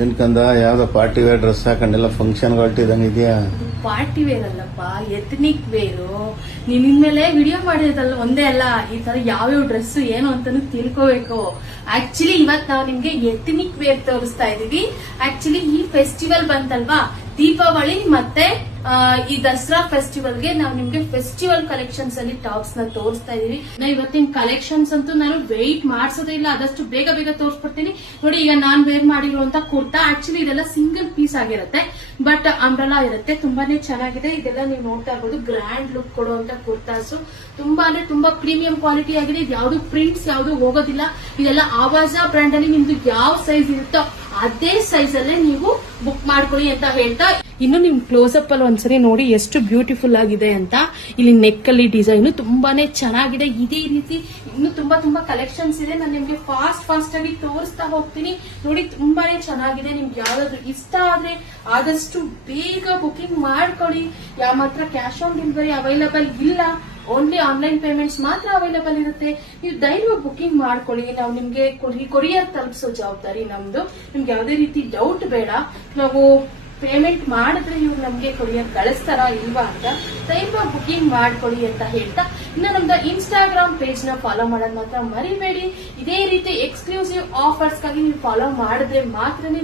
ಏನ್ ಕಂದ ಯಾವ್ದೋ ಪಾರ್ಟಿ ವೇರ್ ಡ್ರೆಸ್ ಹಾಕೊಂಡೆಲ್ಲ ಫಂಕ್ಷನ್ ಹೊರಟಿದಂಗ ಇದೆಯಾ? ಪಾರ್ಟಿ ವೇರ್ ಅಲ್ಲಪ್ಪ, ಎಥ್ನಿಕ್ ವೇರು. ನೀನ್ ಇನ್ಮೇಲೆ ವಿಡಿಯೋ ಮಾಡಿರೋದಲ್ಲ ಒಂದೇ ಅಲ್ಲ, ಈ ತರ ಯಾವ್ಯಾವ ಡ್ರೆಸ್ ಏನು ಅಂತಾನು ತಿಳ್ಕೋಬೇಕು. ಆಕ್ಚುಲಿ ಇವತ್ ನಾವು ನಿಮ್ಗೆ ಎಥ್ನಿಕ್ ವೇರ್ ತೋರಿಸ್ತಾ ಇದೀವಿ. ಆಕ್ಚುಲಿ ಈ ಫೆಸ್ಟಿವಲ್ ಬಂತಲ್ವಾ, ದೀಪಾವಳಿ ಮತ್ತೆ ಈ ದಸರಾ ಫೆಸ್ಟಿವಲ್ ಗೆ ನಾವು ನಿಮ್ಗೆ ಫೆಸ್ಟಿವಲ್ ಕಲೆಕ್ಷನ್ಸ್ ಅಲ್ಲಿ ಟಾಪ್ಸ್ ನ ತೋರಿಸ್ತಾ ಇದೀವಿ. ಇವತ್ತಿನ ಕಲೆಕ್ಷನ್ಸ್ ಅಂತೂ ನಾನು ವೆಯ್ಟ್ ಮಾಡ್ಸೋದೇ ಇಲ್ಲ, ಆದಷ್ಟು ಬೇಗ ಬೇಗ ತೋರಿಸ್ಬಿಡ್ತೀನಿ. ನೋಡಿ, ಈಗ ನಾನ್ ವೇರ್ ಮಾಡಿರುವಂತ ಕುರ್ತಾ, ಆಕ್ಚುಲಿ ಇದೆಲ್ಲ ಸಿಂಗಲ್ ಪೀಸ್ ಆಗಿರುತ್ತೆ, ಬಟ್ ಅಂಬ್ರೆಲಾ ಇರುತ್ತೆ, ತುಂಬಾನೇ ಚೆನ್ನಾಗಿದೆ. ಇದೆಲ್ಲ ನೀವು ನೋಡ್ತಾ ಇರ್ಬೋದು, ಗ್ರ್ಯಾಂಡ್ ಲುಕ್ ಕೊಡುವಂತ ಕುರ್ತಾಸು, ತುಂಬಾ ಪ್ರೀಮಿಯಂ ಕ್ವಾಲಿಟಿ ಆಗಿದೆ. ಇದು ಯಾವ್ದು ಪ್ರಿಂಟ್ಸ್ ಯಾವ್ದು ಹೋಗೋದಿಲ್ಲ. ಇದೆಲ್ಲ ಆವಾಜಾ ಬ್ರ್ಯಾಂಡ್ ಅಲ್ಲಿ ನಿಮ್ದು ಯಾವ ಸೈಜ್ ಇರುತ್ತೋ ಅದೇ ಸೈಜ್ ಅಲ್ಲೇ ನೀವು ಬುಕ್ ಮಾಡ್ಕೊಳ್ಳಿ ಅಂತ ಹೇಳ್ತಾ, ಇನ್ನು ನಿಮ್ ಕ್ಲೋಸ್ ಅಪ್ ಅಲ್ಲಿ ಒಂದ್ಸರಿ ನೋಡಿ ಎಷ್ಟು ಬ್ಯೂಟಿಫುಲ್ ಆಗಿದೆ ಅಂತ. ಇಲ್ಲಿ ನೆಕ್ ಅಲ್ಲಿ ಡಿಸೈನ್ ತುಂಬಾನೇ ಚೆನ್ನಾಗಿದೆ. ಇದೇ ರೀತಿ ಇನ್ನು ತುಂಬಾ ಕಲೆಕ್ಷನ್ಸ್ ಇದೆ. ನಾನು ನಿಮ್ಗೆ ಫಾಸ್ಟ್ ಆಗಿ ತೋರಿಸ್ತಾ ಹೋಗ್ತೀನಿ. ನೋಡಿ, ತುಂಬಾನೇ ಚೆನ್ನಾಗಿದೆ. ನಿಮ್ಗೆ ಯಾವ್ದಾದ್ರು ಇಷ್ಟ ಆದ್ರೆ ಆದಷ್ಟು ಬೇಗ ಬುಕಿಂಗ್ ಮಾಡ್ಕೊಳ್ಳಿ. ಯಾವ ಮಾತ್ರ ಕ್ಯಾಶ್ ಆನ್ ಡೆಲಿವರಿ ಅವೈಲಬಲ್ ಇಲ್ಲ, ಓನ್ಲಿ ಆನ್ಲೈನ್ ಪೇಮೆಂಟ್ಸ್ ಮಾತ್ರ ಅವೈಲಬಲ್ ಇರುತ್ತೆ. ನೀವು ಧೈರ್ಯ ಬುಕಿಂಗ್ ಮಾಡ್ಕೊಳ್ಳಿ. ನಾವು ನಿಮ್ಗೆ ಕೊರಿಯರ್ ತಲುಪಿಸೋ ಜವಾಬ್ದಾರಿ ನಮ್ದು. ನಿಮ್ಗೆ ಯಾವುದೇ ರೀತಿ ಡೌಟ್ ಬೇಡ. ನಾವು ಪೇಮೆಂಟ್ ಮಾಡಿದ್ರೆ ಇವ್ರು ನಮ್ಗೆ ಕೊರಿಯರ್ ಕಳಿಸ್ತಾರಾ ಇಲ್ವಾ ಅಂತ ಧೈರ್ಯ ಬುಕಿಂಗ್ ಮಾಡ್ಕೊಳ್ಳಿ ಅಂತ ಹೇಳ್ತಾ, ಇನ್ನು ನಮ್ದು ಇನ್ಸ್ಟಾಗ್ರಾಮ್ ಪೇಜ್ ನ ಫಾಲೋ ಮಾಡೋದ್ ಮಾತ್ರ ಮರಿಬೇಡಿ. ಇದೇ ರೀತಿ ಎಕ್ಸ್ಕ್ಲೂಸಿವ್ ಆಫರ್ಸ್ ಗಾಗಿ ನೀವು ಫಾಲೋ ಮಾಡಿದ್ರೆ ಮಾತ್ರನೇ